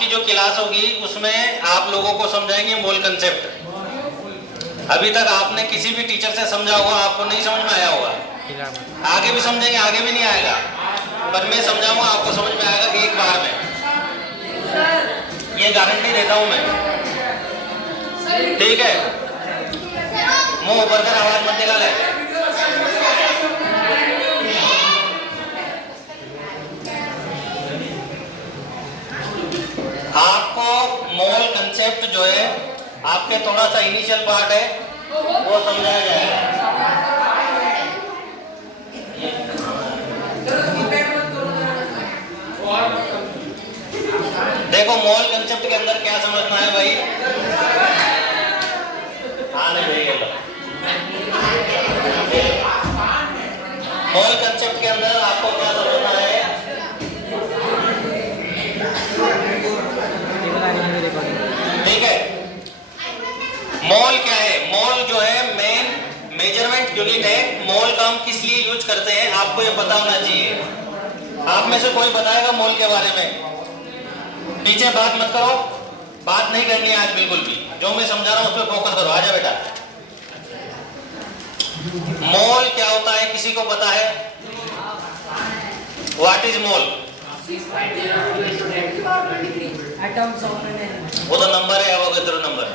की जो क्लास होगी उसमें आप लोगों को समझाएंगे मोल कंसेप्ट। अभी तक आपने किसी भी टीचर से समझा होगा, आपको नहीं समझ में आया होगा, आगे भी समझेंगे, आगे भी नहीं आएगा, पर मैं समझाऊंगा आपको समझ में आएगा एक बार में, ये गारंटी देता हूं मैं। ठीक है, मुंह ऊपर कर, आवाज मत निकाले। आपको मोल कंसेप्ट जो है आपके थोड़ा सा इनिशियल पार्ट है वो समझाया जाएगा। देखो मोल कंसेप्ट के अंदर क्या समझना है भाई, मोल कंसेप्ट के अंदर आपको क्या समझना है, ठीक है। मोल क्या है, मोल जो है मेन मेजरमेंट यूनिट है। मोल का हम किस लिए यूज करते हैं आपको ये पता होना चाहिए। आप में से कोई बताएगा मोल के बारे में? पीछे बात मत करो, बात नहीं करनी है आज बिल्कुल भी, जो मैं समझा रहा हूं उस पर फोकस करो। आजा बेटा, मोल क्या होता है किसी को पता है? What is mole? वो तो नंबर है, वो कितना नंबर?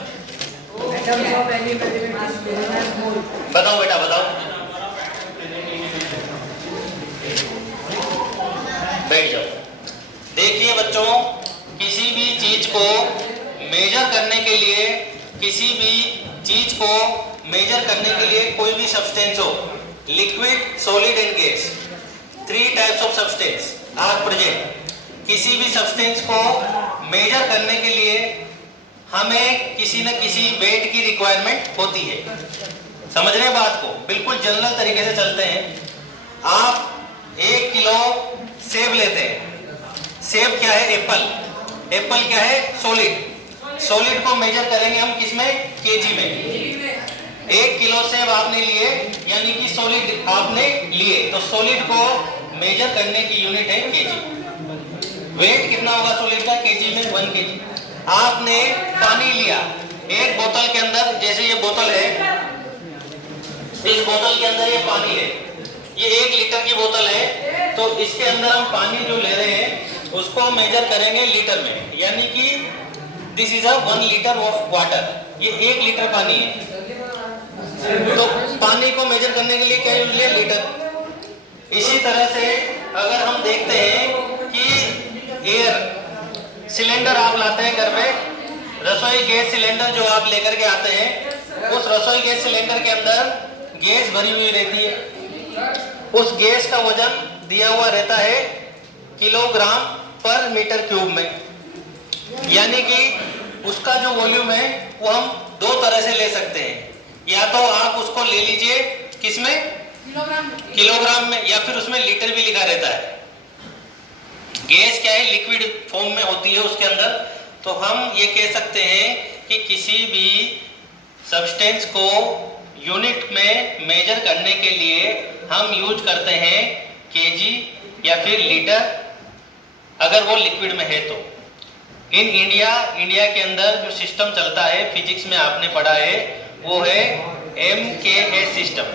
बताओ बेटा, बताओ, बैठ जाओ। देखिए बच्चों, किसी भी चीज को मेजर करने के लिए, किसी भी चीज को मेजर करने के लिए कोई भी सब्सटेंस हो, liquid, solid and gas, 3 types of substance are present. किसी भी सब्सटेंस को मेजर करने के लिए हमें किसी न किसी वेट की रिक्वायरमेंट होती है। समझ रहे हैं बात को? बिल्कुल जनरल तरीके से चलते हैं। आप 1 किलो सेब लेते हैं, सेब क्या है? एप्पल। एप्पल क्या है? सॉलिड। सॉलिड को मेजर करेंगे हम किसमें? केजी में। 1 किलो सेब आपने लिए, यानी कि सॉलिड आपने लिए, तो सॉलिड को मेजर करने की यूनिट है केजी। वेट कितना होगा सॉलिड का केजी में? 1 केजी। आपने पानी लिया, एक बोतल के अंदर, जैसे ये बोतल है, इस बोतल के अंदर ये पानी है, ये 1 लीटर की बोतल है, तो इसके अंदर हम पानी जो ले रहे हैं उसको मेजर करेंगे लीटर में, यानी कि this is a 1 litre of water, ये 1 लीटर पानी है। तो पानी को मेजर करने के लिए क्या यूज लिया? लीटर। इसी तरह से अगर हम देखते हैं कि एयर सिलेंडर आप लाते हैं घर में, रसोई गैस सिलेंडर जो आप लेकर के आते हैं, उस रसोई गैस सिलेंडर के अंदर गैस भरी हुई रहती है, उस गैस का वजन दिया हुआ रहता है किलोग्राम पर मीटर क्यूब में, यानी कि उसका जो वॉल्यूम है वो हम 2 तरह से ले सकते हैं। या तो आप उसको ले लीजिए किसमें? किलोग्राम में, या फिर उसमें लीटर भी लिखा रहता है। गैस क्या है? लिक्विड फॉर्म में होती है उसके अंदर, तो हम ये कह सकते हैं कि किसी भी सब्सटेंस को यूनिट में मेजर करने के लिए हम यूज करते हैं केजी या फिर लीटर, अगर वो लिक्विड में है तो। इन इंडिया के अंदर जो सिस्टम चलता है, फिजिक्स में आपने पढ़ा है, वो है MKS system,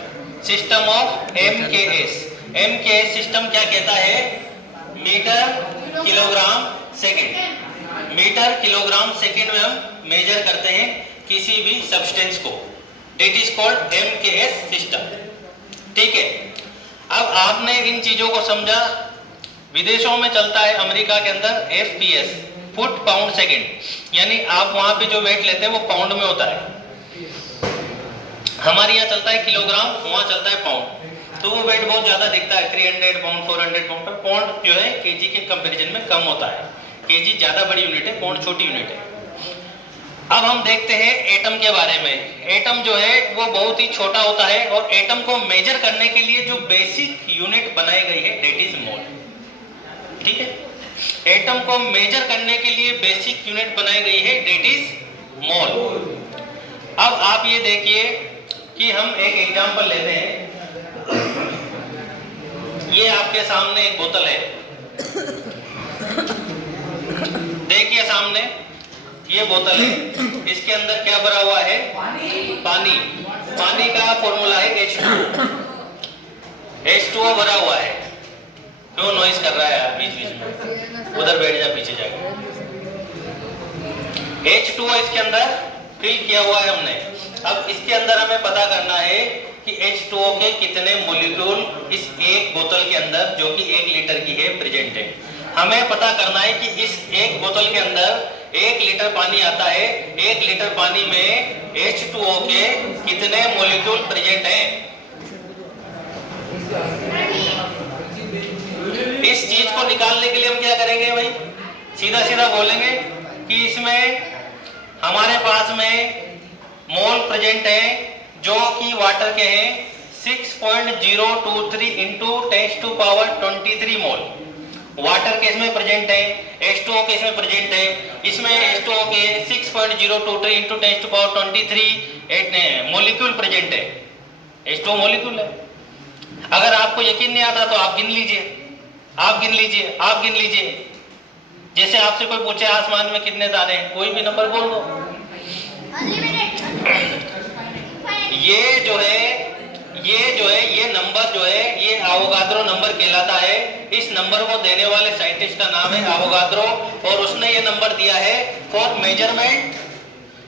system of MKS। MKS system क्या कहता है? Metre kilogram second, metre kilogram second में हम मेजर करते हैं किसी भी सब्सटेंस को, it is called MKS system. ठीक है, अब आपने इन चीजों को समझा। विदेशों में चलता है, अमेरिका के अंदर FPS, फुट पाउंड सेकंड, यानी आप वहां पे जो वेट लेते हैं वो पाउंड में होता है। हमारे यहाँ चलता है किलोग्राम, वहां चलता है पाउंड, तो वो वेट बहुत ज्यादा दिखता है, 300 पाउंड, 400 पाउंड, पर पाउंड जो है केजी के कंपैरिजन में कम होता है। केजी ज्यादा बड़ी यूनिट है, पाउंड छोटी यूनिट है। अब हम देखते हैं एटम के बारे में। एटम जो है वो बहुत ही छोटा होता है, और एटम को मेजर करने के लिए जो बेसिक यूनिट बनाई गई है दैट इज मोल। ठीक है, एटम को मेजर करने के लिए बेसिक यूनिट बनाई गई है दैट इज मोल। अब आप ये देखिए कि हम एक एग्जांपल लेते हैं। ये आपके सामने एक बोतल है, देखिए सामने ये बोतल है, इसके अंदर क्या भरा हुआ है? पानी। पानी का फॉर्मूला है H2O। H2O भरा हुआ है। क्यों नॉइज कर रहा है यार बीच बीच में? उधर बैठ जा, पीछे जाके। H2O इसके अंदर फिल किया हुआ है हमने। अब इसके अंदर हमें पता करना है कि H2O के कितने मॉलिक्यूल इस एक बोतल के अंदर, जो कि 1 लीटर की है, प्रेजेंट है। हमें पता करना है कि इस एक बोतल के अंदर 1 लीटर पानी आता है। 1 लीटर पानी में H2O के कितने मॉलिक्यूल प्रेजेंट हैं? इस चीज को निकालने के लिए हम क्या करेंगे भाई? सीधा सीधा बोलेंगे कि इसमें हमारे पास में मोल प्रेजेंट है जो कि वाटर के हैं 6.023 इंटू 10⁻23 मोल। वाटर के इसमें प्रेजेंट है, H2O के इसमें प्रेजेंट है। इसमें H2O के 6.023 इंटू 10⁻23 मॉलिक्यूल प्रेजेंट है। H2O मॉलिक्यूल है। अगर आपको यकीन नहीं आता तो आप गिन लीजिए, आप गिन लीजिए, आप गिन लीजिए। जैसे आपसे कोई पूछे आसमान में कितने तारे हैं, कोई भी नंबर बोल दो। ये नंबर जो है ये एवोगाद्रो नंबर कहलाता है। इस नंबर को देने वाले साइंटिस्ट का नाम है एवोगाद्रो, और उसने ये नंबर दिया है फॉर मेजरमेंट,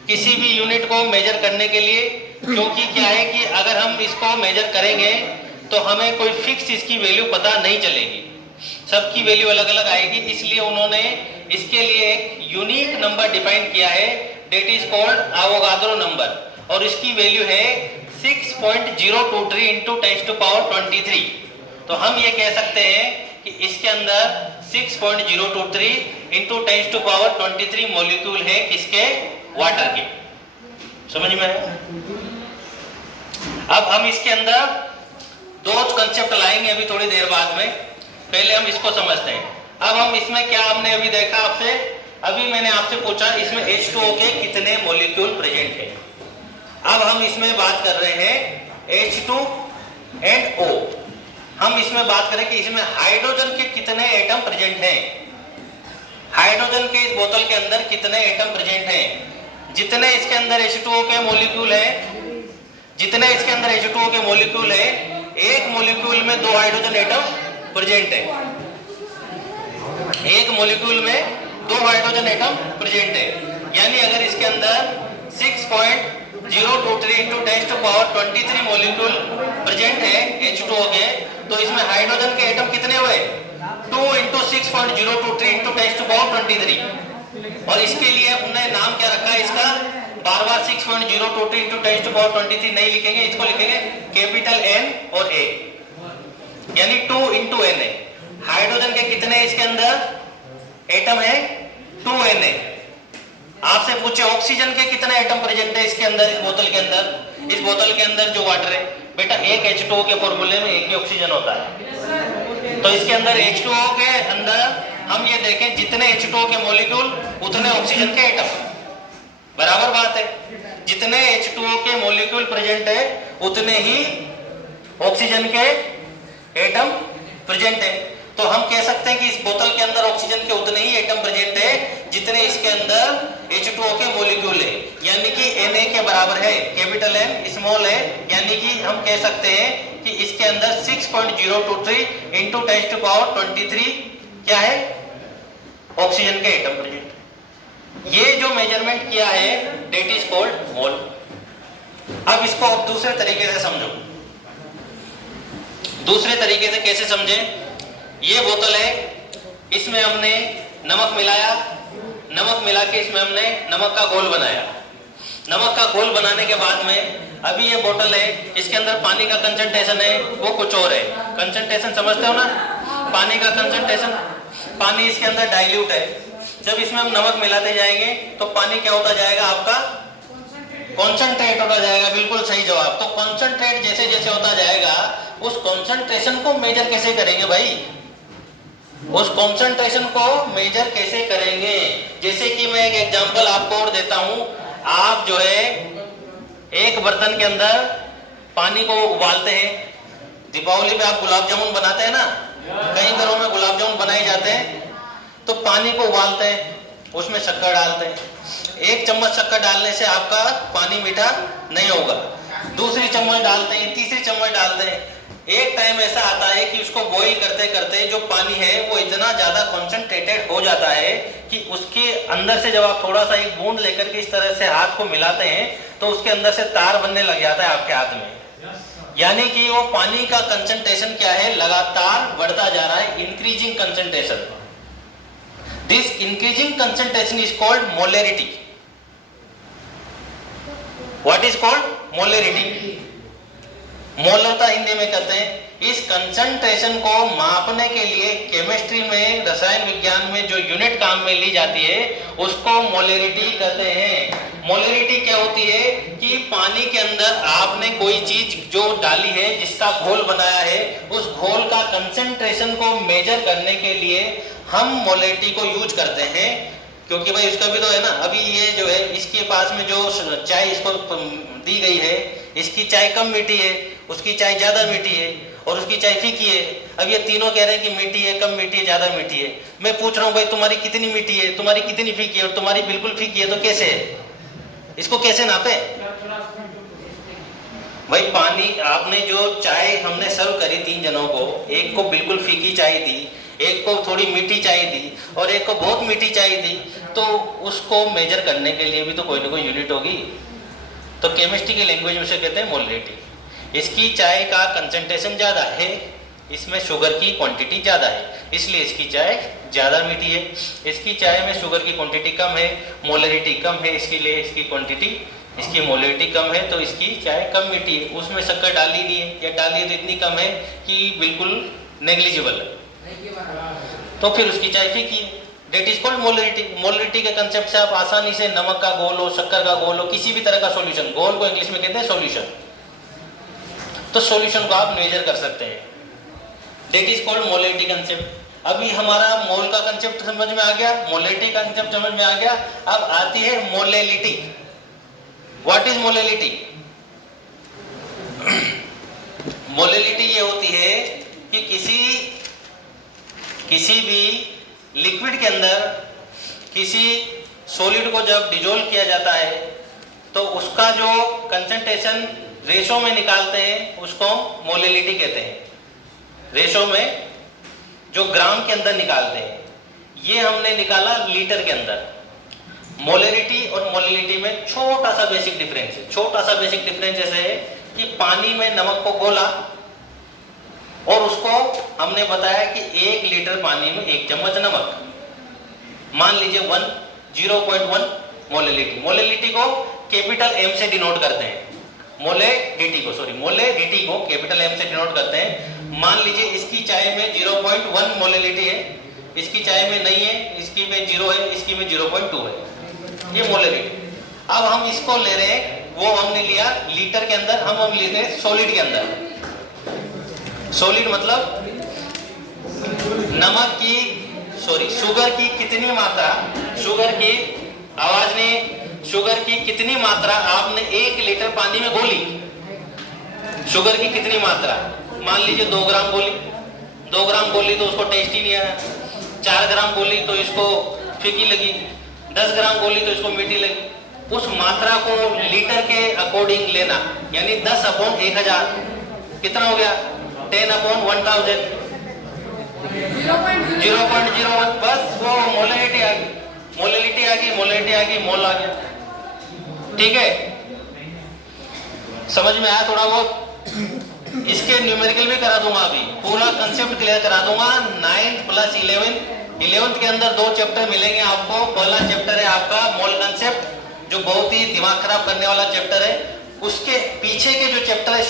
किसी भी यूनिट को मेजर करने के लिए। क्योंकि क्या है कि अगर हम इसको मेजर करेंगे तो हमें कोई फिक्स इसकी वैल्यू पता नहीं चलेगी, सबकी वैल्यू अलग अलग आएगी। इसलिए उन्होंने इसके लिए एक यूनिक नंबर डिफाइन किया है, that is called Avogadro number, और इसकी वैल्यू है 6.023 इंटू 10⁻23। तो हम ये कह सकते हैं कि इसके अंदर 6.023 इंटू 10⁻23 मॉलिक्यूल है किसके? वाटर के। समझ में आया? अब हम इसके अंदर दो कंसेप्ट लाएंगे अभी थोड़ी देर बाद में। पहले हम इसको समझते हैं। अब हम इसमें क्या हमने अभी देखा आपसे, अभी मैंने आपसे पूछा इसमें H2O के कितने मॉलिक्यूल प्रेजेंट है। अब हम इसमें बात कर रहे हैं H2 एंड O। हम इसमें बात करें कि इसमें हाइड्रोजन के कितने एटम प्रेजेंट हैं। हाइड्रोजन के इस बोतल के अंदर कितने एटम प्रेजेंट हैं? जितने इसके अंदर H2O के मॉलिक्यूल है, जितने इसके अंदर H2O के मॉलिक्यूल है, एक मॉलिक्यूल में 2 हाइड्रोजन एटम प्रेजेंट है। एक मॉलिक्यूल में 2 हाइड्रोजन एटम प्रेजेंट है। यानी अगर इसके अंदर 6.023 इंटू 10⁻23 मॉलिक्यूल प्रेजेंट है H2O के, तो इसमें हाइड्रोजन के एटम कितने हुए? 2 इंटू 6.023 इंटू 10⁻23। और इसके लिए हमने नाम क्या रखा है इसका? बार बार 6.023 इंटू 10⁻23 नहीं लिखेंगे, इसको लिखेंगे कैपिटल N और A, यानी 2 इंटू Na। हाइड्रोजन के कितने इसके अंदर एटम है? 2Na। आपसे पूछे ऑक्सीजन के कितने एटम प्रेजेंट है इसके अंदर, इस बोतल के अंदर? इस बोतल के अंदर जो वाटर है बेटा, एक H2O के फॉर्मूले में एक ही ऑक्सीजन होता है। तो इसके अंदर H2O के अंदर हम ये देखें जितने H2O के मॉलिक्यूल उतने ऑक्सीजन के एटम, बराबर बात है। जितने H2O के मॉलिक्यूल प्रेजेंट है उतने ही ऑक्सीजन के एटम प्रेजेंट है। तो हम कह सकते हैं कि इस बोतल के अंदर ऑक्सीजन के उतने ही एटम प्रेजेंट है जितने इसके अंदर H2O के मॉलिक्यूल है, यानी कि Na के बराबर है, कैपिटल N स्मॉल है। यानी कि हम कह सकते हैं कि इसके अंदर 6.023 इंटू 10⁻23 क्या है? ऑक्सीजन के एटम प्रेजेंट। ये जो मेजरमेंट किया है डेट इज कॉल्ड मोल। अब इसको अब दूसरे तरीके से समझो। दूसरे तरीके से कैसे समझे? ये बोतल है, इसमें हमने नमक मिलाया, नमक मिला के इसमें हमने नमक का घोल बनाया। नमक का घोल बनाने के बाद में अभी ये बोतल है, इसके अंदर पानी का कंसंट्रेशन है वो कुछ और है। कंसंट्रेशन समझते हो ना? पानी का कंसंट्रेशन, पानी इसके अंदर डाइल्यूट है। जब इसमें हम नमक मिलाते जाएंगे तो पानी क्या होता जाएगा? आपका कॉन्सेंट्रेट होता जाएगा। बिल्कुल सही जवाब। तो कॉन्सेंट्रेट जैसे जैसे होता जाएगा उस कॉन्सेंट्रेशन को मेजर कैसे करेंगे भाई? उस कॉन्सेंट्रेशन को मेजर कैसे करेंगे? जैसे कि मैं एक एग्जांपल आपको और देता हूं। आप जो है एक बर्तन के अंदर पानी को उबालते हैं। दीपावली पे आप गुलाब जामुन बनाते हैं ना, कई घरों में गुलाब जामुन बनाए जाते हैं। तो पानी को उबालते हैं, उसमें शक्कर डालते हैं। 1 चम्मच शक्कर डालने से आपका पानी मीठा नहीं होगा। दूसरी चम्मच डालते हैं, तीसरी चम्मच डालते हैं। एक टाइम ऐसा आता है कि उसको बॉईल करते करते जो पानी है वो इतना ज़्यादा कॉन्सेंट्रेटेड हो जाता है कि उसके अंदर से जब आप थोड़ा सा एक बूंद लेकर के इस तरह से हाथ को मिलाते हैं तो उसके अंदर से तार बनने लग जाता है आपके हाथ में। यानी कि वो पानी का कंसंट्रेशन क्या है, लगातार बढ़ता जा रहा है, increasing concentration. This increasing concentration is called molarity. What is called molarity? मोलरता हिंदी में कहते हैं। इस कंसंट्रेशन को मापने के लिए केमिस्ट्री में, रसायन विज्ञान में जो यूनिट काम में ली जाती है उसको मोलरिटी कहते हैं। मोलरिटी क्या होती है कि पानी के अंदर आपने कोई चीज जो डाली है, जिसका घोल बनाया है, उस घोल का कंसंट्रेशन को मेजर करने के लिए हम मोलरिटी को यूज करते हैं। क्योंकि भाई उसका भी तो है ना, अभी ये जो है इसके पास में जो चाय इसको दी गई है, इसकी चाय कम मीठी है, उसकी चाय ज्यादा मीठी है और उसकी चाय फीकी है। अब ये तीनों कह रहे हैं कि मीठी है, कम मीठी है, ज्यादा मीठी है। मैं पूछ रहा हूँ भाई तुम्हारी कितनी मीठी है, तुम्हारी कितनी फीकी है और तुम्हारी बिल्कुल फीकी है, तो कैसे है? इसको कैसे नापे भाई? पानी आपने जो चाय हमने सर्व करी 3 जनों को, एक को बिल्कुल फीकी चाय दी, एक को थोड़ी मीठी चाय दी और एक को बहुत मीठी चाय दी, तो उसको मेजर करने के लिए भी तो कोई ना कोई यूनिट होगी। तो केमिस्ट्री की लैंग्वेज में उसे कहते हैं मोलरिटी। इसकी चाय का कंसंट्रेशन ज़्यादा है, इसमें शुगर की क्वांटिटी ज़्यादा है, इसलिए इसकी चाय ज़्यादा मीठी है। इसकी चाय में शुगर की क्वांटिटी कम है, मोलरिटी कम है, इसके लिए इसकी क्वांटिटी, इसकी मोलरिटी कम है, तो इसकी चाय कम मीठी है। उसमें शक्कर डाली नहीं है या डाली है तो इतनी कम है कि बिल्कुल नेग्लिजिबल है, तो फिर उसकी चाय फीकी है। That is called molarity. Molarity के कंसेप्ट से आप आसानी से नमक का घोल हो, शक्कर का घोल हो, किसी भी तरह का सॉल्यूशन, घोल को इंग्लिश में कहते हैं सॉल्यूशन, तो सॉल्यूशन को आप मेजर कर सकते हैं। That is called molarity concept. अभी हमारा मोल का कंसेप्ट समझ में आ गया, मोलरिटी का कंसेप्ट समझ में आ गया। अब आती है molality. What is molality? Molality ये होती है कि किसी भी लिक्विड के अंदर किसी सॉलिड को जब डिजोल्व किया जाता है तो उसका जो कंसंट्रेशन रेशो में निकालते हैं उसको मोलेलिटी कहते हैं। रेशो में जो ग्राम के अंदर निकालते हैं, ये हमने निकाला लीटर के अंदर। मोलेरिटी और मोलेलिटी में छोटा सा बेसिक डिफरेंस है। छोटा सा बेसिक डिफरेंस ऐसे है कि पानी में नमक को घोला और उसको हमने बताया कि 1 लीटर पानी में 1 चम्मच नमक, मान लीजिए 0.1 मोलेलिटी। मोलेलिटी को कैपिटल M से डिनोट करते हैं, मोलेरिटी को कैपिटल M से डिनोट करते हैं। मान लीजिए इसकी चाय में 0.1 मोलेलिटी है, इसकी चाय में नहीं है, इसकी में 0 है, इसकी में 0.2 है, ये मोलेरिटी। अब हम इसको ले रहे हैं, वो हमने लिया लीटर के अंदर, हम ले रहे हैं सॉलिड के अंदर। सॉलिड मतलब नमक की, शुगर की कितनी मात्रा, शुगर की कितनी मात्रा आपने 1 लीटर पानी में घोली, शुगर की कितनी मात्रा, मान लीजिए 2 ग्राम घोली, 2 ग्राम घोली तो उसको टेस्ट ही नहीं आया। 4 ग्राम घोली तो इसको फीकी लगी, 10 ग्राम घोली तो इसको मीठी लगी। उस मात्रा को लीटर के अकॉर्डिंग लेना, यानी 10/1000 कितना हो गया? 10/1000, 0.01, बस वो मोलेलिटी आ गई, मोल आ गया। ठीक है, समझ में आया थोड़ा बहुत? इसके न्यूमेरिकल भी करा दूंगा, अभी पूरा कंसेप्ट क्लियर करा दूंगा। 9th + 11th के अंदर 2 चैप्टर मिलेंगे आपको। पहला चैप्टर है आपका मोल कंसेप्ट, जो बहुत ही दिमाग खराब करने वाला चैप्टर है। उसके पीछे के जो चैप्टर है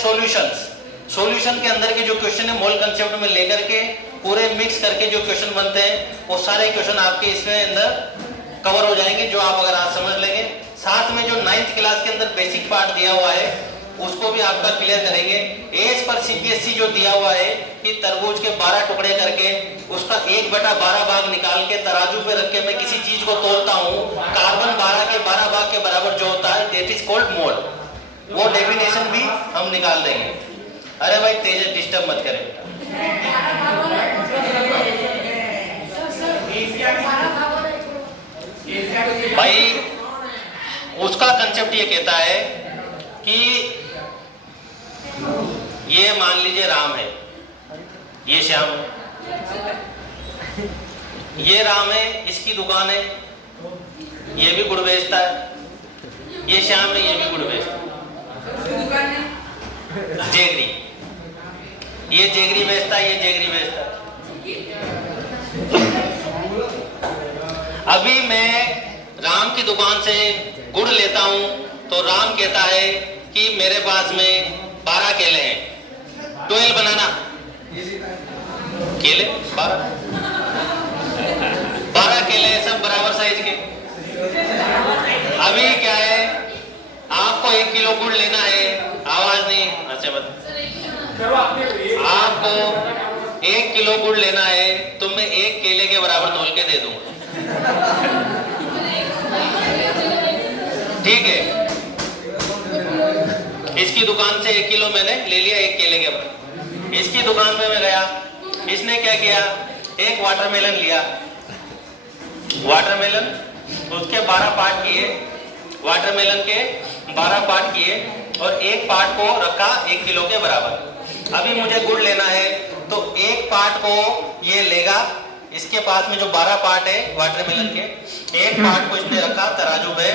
सॉल्यूशन के अंदर के जो क्वेश्चन है मोल कंसेप्ट में लेकर के पूरे मिक्स करके जो क्वेश्चन बनते हैं, वो सारे क्वेश्चन आपके इसमें अंदर कवर हो जाएंगे, जो आप अगर आज समझ लेंगे। साथ में जो 9th क्लास के अंदर बेसिक पार्ट दिया हुआ है उसको भी आपका क्लियर करेंगे। एज पर CBSE जो दिया हुआ है कि तरबूज के 12 टुकड़े करके उसका 1/12 भाग निकाल के तराजू पे रख के मैं किसी चीज को तोलता हूँ, कार्बन 12 के 12 भाग के बराबर जो होता है, दैट इज कॉल्ड मोल। वो डेफिनेशन भी हम निकाल देंगे। अरे भाई तेज डिस्टर्ब मत करें। भाई उसका कंसेप्ट ये कहता है कि ये मान लीजिए राम है, ये श्याम, ये राम है, इसकी दुकान है, ये भी गुड़ बेचता है, ये श्याम है, ये भी गुड़ बेचता है, जेगरी, ये जेगरी बेचता है, ये जेगरी बेचता है। अभी मैं राम की दुकान से गुड़ लेता हूं तो राम कहता है कि मेरे पास में 12 केले हैं, 12 बनाना, केले 12 केले हैं, सब बराबर साइज के। अभी क्या है, आपको 1 किलो गुड़ लेना है, आवाज नहीं, अच्छा मत, आपको 1 किलो गुड़ लेना है तो मैं 1 केले के बराबर तोल के दे दूंगा, ठीक है। इसकी दुकान से 1 किलो मैंने ले लिया, 1 केले के बराबर। इसकी दुकान में मैं गया, इसने क्या किया, एक वाटरमेलन लिया, वाटरमेलन उसके 12 पार्ट किए, वाटरमेलन के 12 पार्ट किए और एक पार्ट को रखा 1 किलो के बराबर। अभी मुझे गुड़ लेना है तो एक पार्ट को ये लेगा, इसके पास में जो 12 पार्ट है वाटरमेलन के, एक पार्ट को इसने रखा तराजू पे,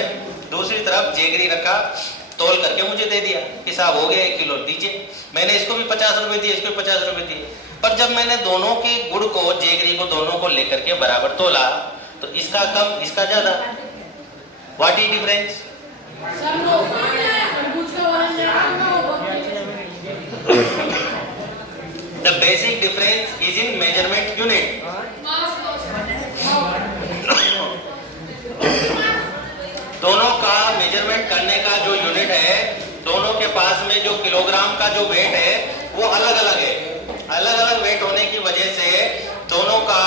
दूसरी तरफ जेगरी रखा, तोल करके मुझे दे दिया कि साहब हो गया 1 किलो दीजिए। मैंने इसको भी 50 रुपए दिए, इसको भी 50 रुपए दिए, पर जब मैंने दोनों के गुड़ को, जेगरी को, दोनों को लेकर के बराबर तोला तो इसका कम, इसका ज्यादा। What is difference? The basic difference is in measurement unit. दोनों का मेजरमेंट करने का जो यूनिट है, दोनों के पास में जो किलोग्राम का जो वेट है वो अलग अलग है। अलग अलग वेट होने की वजह से दोनों का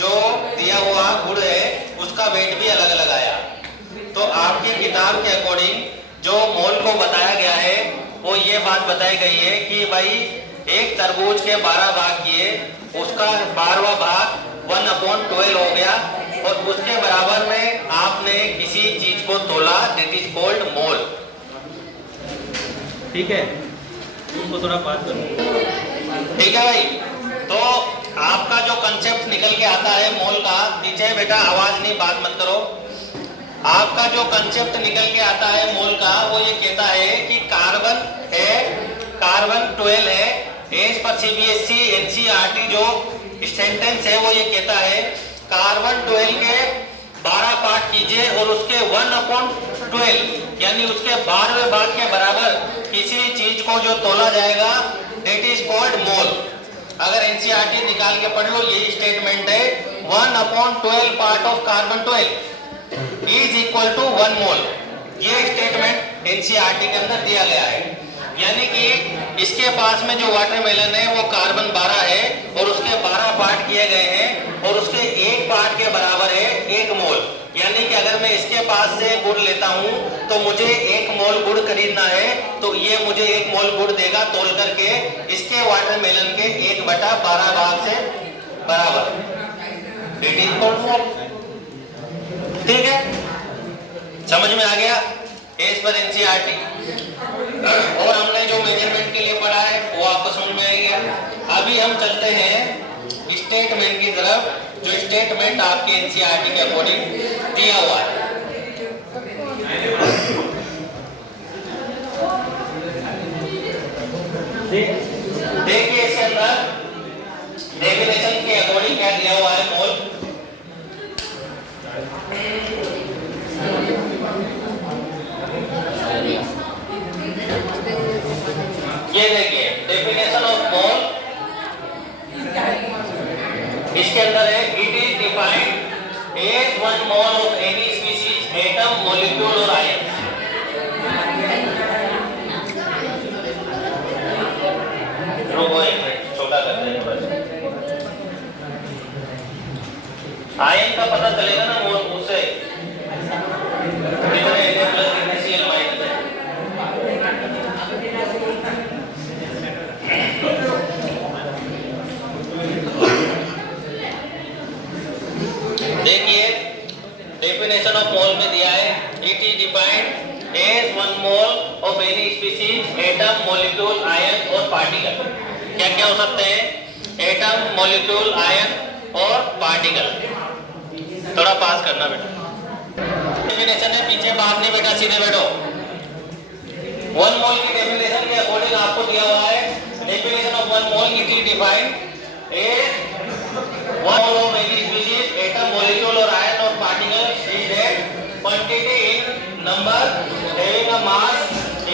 जो दिया हुआ गुड़ है उसका वेट भी अलग अलग आया। तो आपकी किताब के अकॉर्डिंग जो मोल को बताया गया है वो ये बात बताई गई है कि भाई एक तरबूज के 12 भाग किए, उसका 12वां भाग 1/12 हो गया और उसके बराबर में आपने किसी चीज को तोला, दैट इज कॉल्ड मोल, ठीक है। उसको थोड़ा बात करो, ठीक है भाई। तो आपका जो कंसेप्ट निकल के आता है मोल का, नीचे बेटा आवाज नहीं, बात मत करो। आपका जो कंसेप्ट निकल के आता है मोल का वो ये कहता है कि कार्बन है, कार्बन 12 है। एज पर CBSE NCERT जो सेंटेंस है वो ये कहता है कार्बन 12 के 12 पार्ट कीजिए और उसके 1/12 यानी उसके 12वें भाग के बराबर किसी चीज को जो तोला जाएगा दैट इज कॉल्ड मोल। अगर NCERT निकाल के पढ़ लो, यही स्टेटमेंट है 1/12 part of carbon 12 is equal to 1 mole. ये स्टेटमेंट NCERT के अंदर दिया गया है, यानी कि इसके पास में जो वाटरमेलन है वो कार्बन 12 है और उसके 12 पार्ट किए गए हैं और उसके एक पार्ट के बराबर है 1 मोल। यानी कि अगर मैं इसके पास से गुड़ लेता हूं तो मुझे 1 मोल गुड़ खरीदना है तो ये मुझे 1 मोल गुड़ देगा तोल करके इसके वाटरमेलन के 1/12 भाग से बराबर, ठीक है। समझ में आ गया? As per NCERT। और हमने जो मेजरमेंट के लिए पढ़ा है वो आपको समझ में आ गया। अभी हम चलते हैं स्टेटमेंट की तरफ, जो स्टेटमेंट आपके NCERT के अकॉर्डिंग दिया हुआ है। देखिए इसके अंदर डेफिनेशन के अकॉर्डिंग क्या दिया हुआ है मोल। ये देखिए डेफिनेशन ऑफ मोल, इसके अंदर है it is defined as 1 mole of any species, atom, molecule और आयन। छोटा कर देंगे बस, आयन का पता चलेगा ना मोल उससे कितने Na प्लस कितने Cl माइनस है। देखिए डेफिनेशन ऑफ मोल में दिया है। It is defined as 1 mole of any species, atom, molecule, ion और पार्टिकल। क्या क्या हो सकते हैं? एटम, मॉलिक्यूल, आयन और पार्टिकल। थोड़ा पास करना बेटा। डेफिनेशन है, पीछे भागने बेटा, सीधे बैठो। 1 मोल की डेफिनेशन के अकॉर्डिंग आपको दिया हुआ है। Definition of 1 mole, it is defined as 1 mole of any species, atom, molecule और आयन और particle is that quantity in number having a mass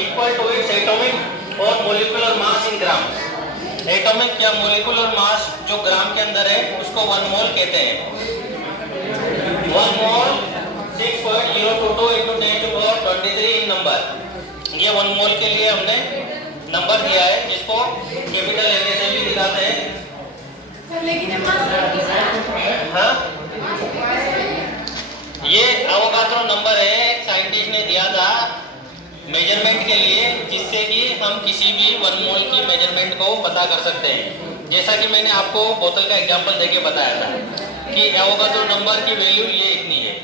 equal to its atomic और molecular mass in gram. Atomic या molecular mass जो gram के अंदर है उसको 1 मोल कहते हैं। 1 मोल 6.022 × 10⁻23 इन नंबर। ये 1 मोल के लिए हमने नंबर दिया है, जिसको कैपिटल लेने से भी दिखाते हैं। हाँ, ये एवोगाड्रो नंबर है, साइंटिस्ट ने दिया था मेजरमेंट के लिए, जिससे कि हम किसी भी 1 मोल की मेजरमेंट को पता कर सकते हैं। जैसा कि मैंने आपको बोतल का एग्जांपल देके बताया था कि एवोगाड्रो नंबर की वैल्यू ये इतनी है।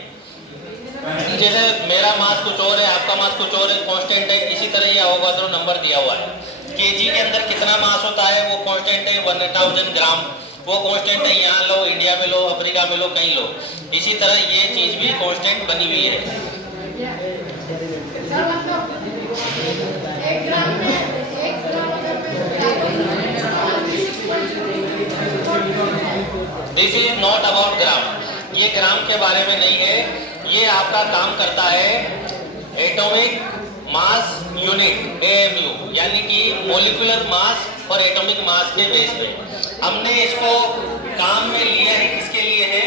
जैसे मेरा मास कुछ और है, आपका मास कुछ और है, कांस्टेंट है, इसी तरह ये एवोगाड्रो नंबर दिया हुआ है। केजी के अंदर कितना मास होता है वो कांस्टेंट है, 1000 ग्राम, वो कांस्टेंट है। यहाँ लो, इंडिया में लो, अफ्रीका में लो, कहीं लो, इसी तरह ये चीज भी कांस्टेंट बनी हुई है। दिस इज नॉट अबाउट ग्राम, ये ग्राम के बारे में नहीं है। ये आपका काम करता है एटॉमिक मास यूनिट, AMU, यानी कि मॉलिक्यूलर मास और एटॉमिक मास के बेस पे। हमने इसको काम में लिया है, किसके लिए है?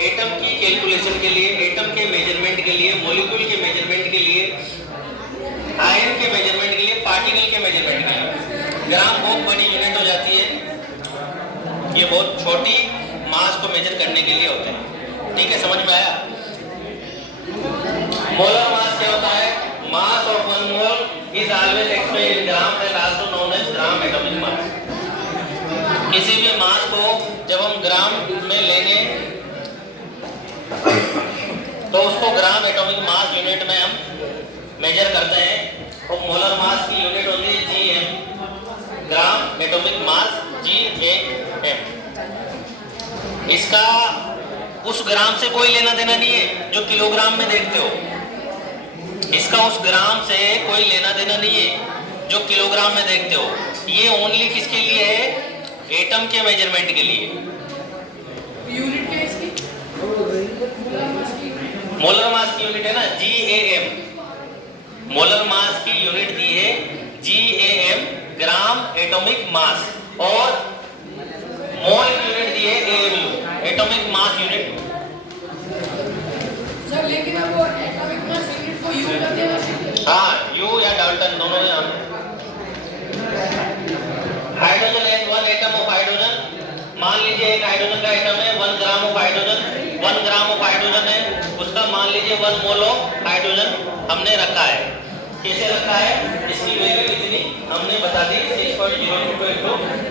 एटम की कैलकुलेशन के लिए, एटम के मेजरमेंट के लिए, मॉलिक्यूल के मेजरमेंट के लिए, आयन के मेजरमेंट के लिए, पार्टिकल के मेजरमेंट के लिए। ग्राम बहुत बड़ी यूनिट हो जाती है, ये बहुत छोटी मास को मेजर करने के लिए होते हैं। ठीक है, समझ में आया? मोलर मास क्या होता है? Mass of 1 mole is always expressed in gram and also known as gram atomic mass. किसी भी मास को जब हम ग्राम में लेंगे तो उसको ग्राम एटॉमिक मास यूनिट में हम मेजर करते हैं। और मोलर मास की यूनिट होती है GM, ग्राम एटॉमिक मास, GAM। इसका उस ग्राम से कोई लेना देना नहीं है जो किलोग्राम में देखते हो। इसका उस ग्राम से कोई लेना देना नहीं है जो किलोग्राम में देखते हो। ये ओनली किसके लिए है? एटम के मेजरमेंट के लिए। यूनिट क्या है इसकी? मोलर मास की यूनिट है ना, GAM। मोलर मास की यूनिट दी है GAM, ग्राम एटॉमिक मास, और मोल की यूनिट दी है AMU, atomic mass unit. Sir लेकिन अब वो एटॉमिक मास यूनिट को यू कर देना चाहिए। हाँ, U या डाल्टन दोनों में हम। हाइड्रोजन है 1 एटम ऑफ हाइड्रोजन। मान लीजिए एक हाइड्रोजन का एटम है 1 gram of hydrogen, 1 gram of hydrogen है, उसका मान लीजिए 1 मोल ऑफ हाइड्रोजन हमने रखा है। कैसे रखा है? इसकी वैल्यू इतनी हमने बता दी, 6.022 ×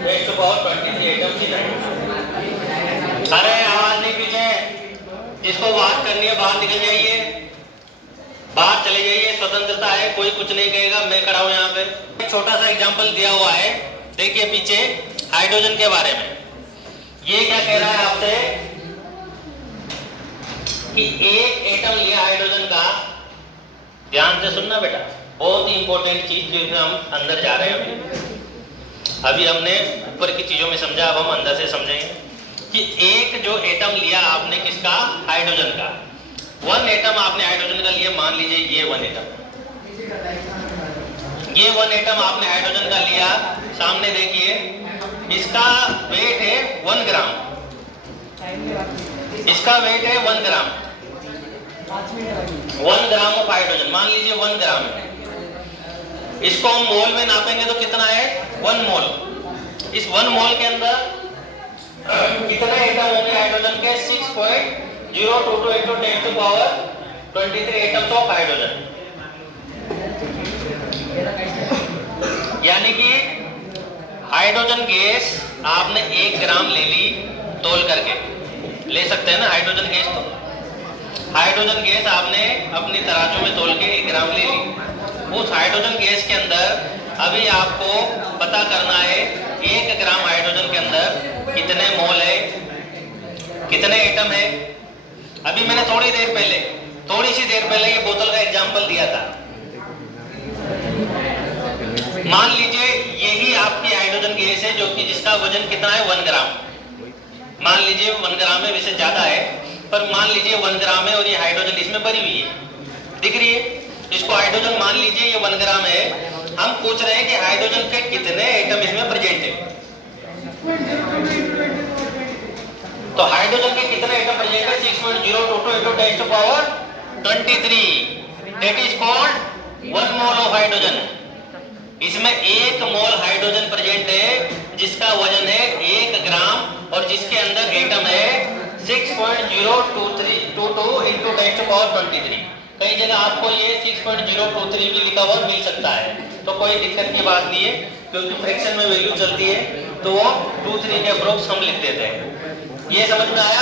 10⁻23 एटम की तरह। अरे आवाज नहीं पीछे, जिसको बात करनी है बाहर निकल जाइए, बाहर चले जाइए, स्वतंत्रता है, कोई कुछ नहीं कहेगा। मैं खड़ा हूं यहाँ पे। एक छोटा सा एग्जांपल दिया हुआ है, देखिए पीछे हाइड्रोजन के बारे में। ये क्या कह रहा है आपसे कि एक एटम लिया हाइड्रोजन का, ध्यान से सुनना बेटा, बहुत ही इंपॉर्टेंट चीज जो हम अंदर जा रहे हैं। अभी हमने ऊपर की चीजों में समझा, अब हम अंदर से समझेंगे कि एक जो एटम लिया आपने किसका? हाइड्रोजन का। 1 एटम आपने हाइड्रोजन का लिया, मान लीजिए ये 1 एटम, ये 1 एटम आपने हाइड्रोजन का लिया। सामने देखिए, इसका वेट है 1 ग्राम, इसका वेट है 1 ग्राम, 1 ग्राम ऑफ हाइड्रोजन, मान लीजिए 1 ग्राम है। इसको हम मोल में नापेंगे तो कितना है? 1 मोल। इस 1 मोल के अंदर कितने एटम होंगे हाइड्रोजन के? 6.022 × 10⁻23 एटम्स ऑफ हाइड्रोजन। यानी कि हाइड्रोजन गैस आपने 1 ग्राम ले ली, तोल करके ले सकते हैं ना हाइड्रोजन गैस। तो हाइड्रोजन गैस आपने अपनी तराजू में तोल के 1 ग्राम ले ली। उस हाइड्रोजन गैस के अंदर अभी आपको पता करना है 1 ग्राम हाइड्रोजन के अंदर कितने मोल है, कितने एटम है। अभी मैंने थोड़ी सी देर पहले ये बोतल का एग्जाम्पल दिया था। मान लीजिए यही आपकी हाइड्रोजन गैस है जो कि जिसका वजन कितना है 1 ग्राम। मान लीजिए 1 ग्राम है, वैसे ज्यादा है पर मान लीजिए 1 ग्राम है और ये हाइड्रोजन इसमें भरी हुई है, दिख रही है। इसको हाइड्रोजन मान लीजिए ये 1 ग्राम है। हम पूछ रहे हैं कि हाइड्रोजन के कितने एटम इसमें प्रेजेंट है। तो हाइड्रोजन के कितने एटम प्रेजेंट है? 6.022 into 10 to power 23, that is called 1 mole of hydrogen. इसमें 1 मोल हाइड्रोजन प्रेजेंट है जिसका वजन है 1 ग्राम और जिसके अंदर एटम है 6.022 into 10 to power 23। कई जगह आपको ये 6.023 भी लिखा हुआ मिल सकता है, तो कोई दिक्कत की बात नहीं है क्योंकि फ्रैक्शन में वैल्यू चलती है तो वो 23 के अप्रोक्स हम लिख देते हैं। ये समझ में आया?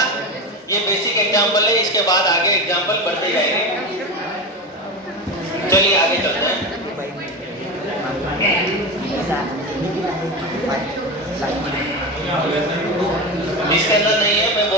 ये बेसिक एग्जांपल है, इसके बाद आगे एग्जांपल बढ़ते जाएंगे। चलिए आगे चलते हैं। इसके अंदर नहीं है, मैं